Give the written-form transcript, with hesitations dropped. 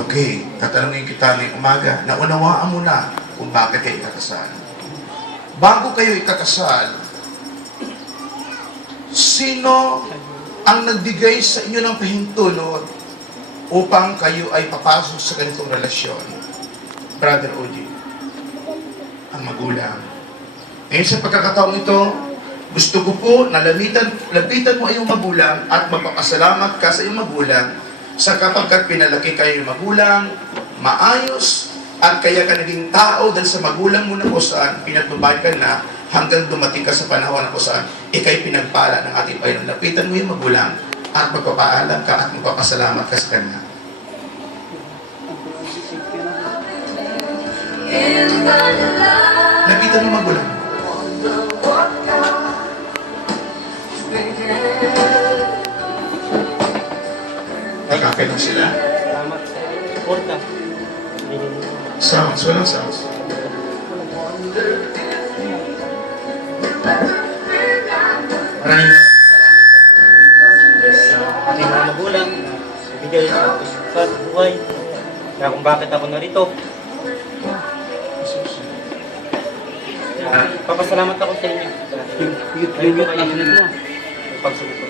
Okay, tatanungin kita ngayong umaga, naunawaan mo na kung bakit kayo ikakasal. Bago kayo ikakasal, sino ang nagbigay sa inyo ng pahintulot upang kayo ay papasok sa ganitong relasyon? Brother Oji, ang magulang. Ngayon sa pagkakataong ito, gusto ko po na lapitan mo iyong magulang at magpapasalamat ka sa iyong magulang sa kapagkat pinalaki kayo yung magulang, maayos, at kaya ka naging tao dahil sa magulang mo na kung saan pinatubay ka na hanggang dumating ka sa panahon na kung saan ikay pinagpala ng ating Panginoon. Lapitan mo yung magulang at magpapaalam ka at magpapasalamat ka sa Kanya. Lapitan mo magulang. Nagkakailan sila? Salamat sa suporta. Sounds, walang sounds. Maraming salamat sa aking mga magulang na bigay sa buhay. Kaya kung bakit ako narito. Kaya papasalamat ako sa inyo. Thank you kayo. Pagsulit ko.